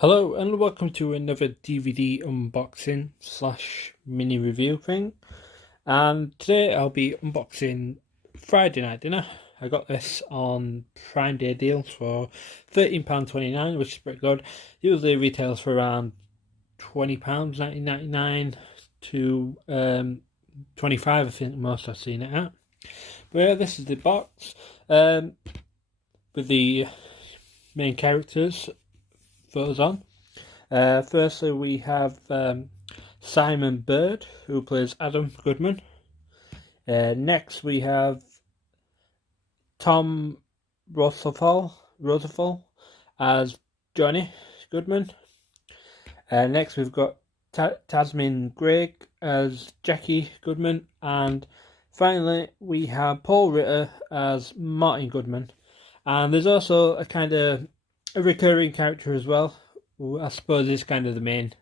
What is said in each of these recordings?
Hello and welcome to another DVD unboxing slash mini review thing. And today I'll be unboxing Friday Night Dinner. I got this on Prime Day deals for £13.29, which is pretty good. Usually retails for around £20, 19.99 to £25, I think most I've seen it at. But yeah, this is the box with the main characters photos on. Firstly, we have Simon Bird, who plays Adam Goodman. Next, we have Tom Rosenthal as Johnny Goodman. Next, we've got Tasmin Gregg as Jackie Goodman. And finally, we have Paul Ritter as Martin Goodman. And there's also a kind of a recurring character as well, who I suppose is kind of the main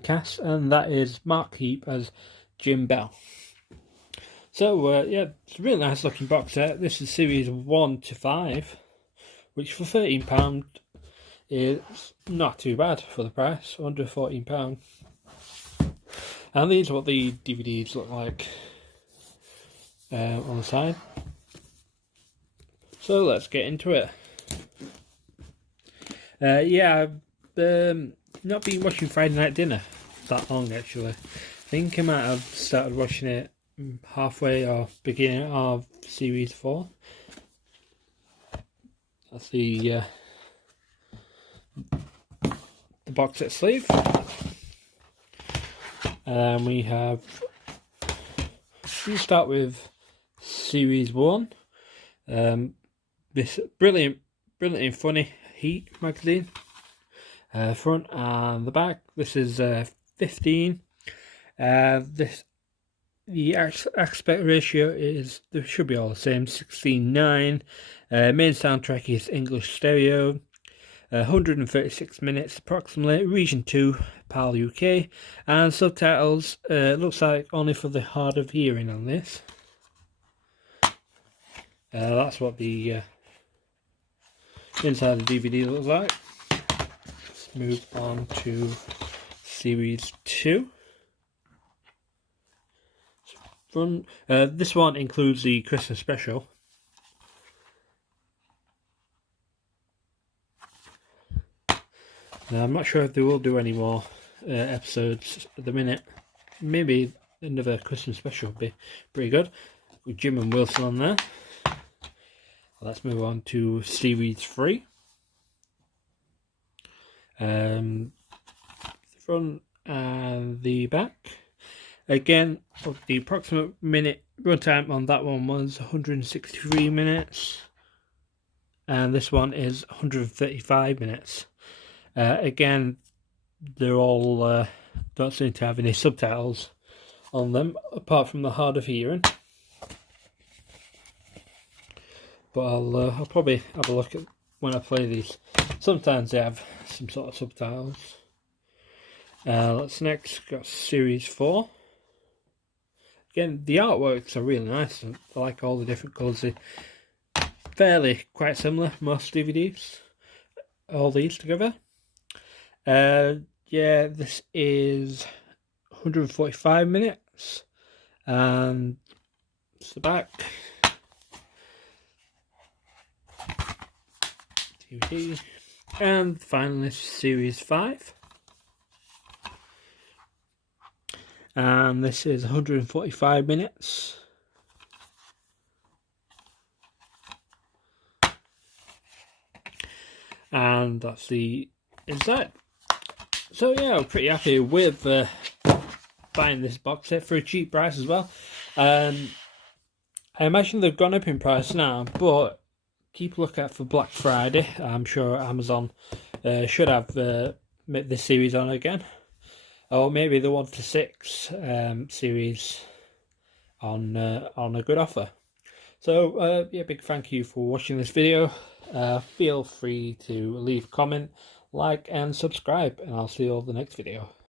cast, and that is Mark Heap as Jim Bell. So yeah, it's a really nice looking box set. This is series 1 to 5, which for £13 is not too bad for the price, under £14. And these are what the DVDs look like on the side. So let's get into it. Yeah, I've not been watching Friday Night Dinner that long actually. I think I might have started watching it halfway or beginning of series 4. That's the box set sleeve. We have. We'll start with series 1. This brilliant and funny Heat magazine, front and the back. This is 15. The aspect ratio is, there should be all the same, 16:9. Main soundtrack is English stereo. 136 minutes approximately. Region 2, PAL UK, and subtitles looks like only for the hard of hearing on this. That's what the inside the DVD looks like. Let's move on to series 2. This one includes the Christmas special. Now, I'm not sure if they will do any more episodes at the minute. Maybe another Christmas special would be pretty good, with Jim and Wilson on there. Let's move on to series 3. The front and the back. Again, the approximate minute runtime on that one was 163 minutes, and this one is 135 minutes. Again, they're all don't seem to have any subtitles on them, apart from the hard of hearing. But I'll probably have a look at when I play these. Sometimes they have some sort of subtitles. Let's next got series 4. Again, the artworks are really nice. I like all the different colours. They're fairly quite similar, most DVDs. All these together. Yeah, this is 145 minutes. And it's the back. DVD. And finally series 5, and this is 145 minutes. And that's the inside. So yeah, I'm pretty happy with buying this box set for a cheap price as well. I imagine they've gone up in price now, but keep a look out for Black Friday. I'm sure Amazon should have this series on again, or maybe the 1 to 6 series on a good offer. So yeah, big thank you for watching this video. Feel free to leave a comment, like and subscribe, and I'll see you all in the next video.